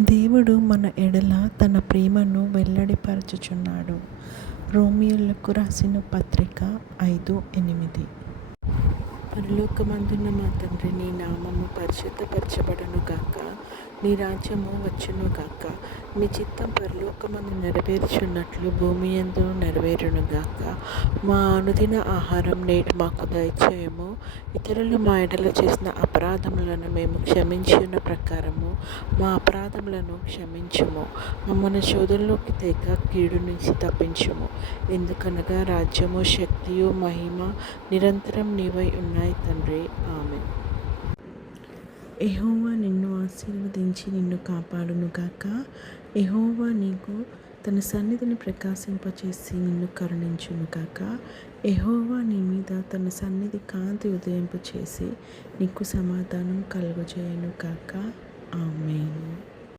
దేవుడు మన ఎడల తన ప్రేమను వెల్లడిపరచుచున్నాడు. రోమియోలకు రాసిన పత్రిక 5:8. పరలోకమందున్న మా తండ్రి, నీ నామము పరిశుద్ధపరచబడును గాక, నీ రాజ్యము వచ్చును గాక, నీ చిత్తం పరలోకమందు నెరవేర్చున్నట్లు భూమి యందు నెరవేరును గాక. మా అనుదిన ఆహారం నేడు మాకు దయచేయము. ఇతరులు మా ఎడల చేసిన అపరాధములను మేము క్షమించిన ప్రకారము మా అపరాధములను క్షమించుము. మమ్మల్ని శోధనలోకి తేక కీడు నుంచి తప్పించుము. ఎందుకనగా రాజ్యము, శక్తియు, మహిమ నిరంతరం నీవై ఉన్నాయి తండ్రి. ఆమేన్. యెహోవా నిన్ను ఆశీర్వదించి నిన్ను కాపాడునుగాక. యెహోవా నీకు తన సన్నిధిని ప్రకాశింపచేసి నిన్ను కరుణించునుగాక. యెహోవా నీ మీద తన సన్నిధి కాంతి ఉదయింపచేసి నీకు సమాధానం కలుగజేయునుగాక. ఆమేన్.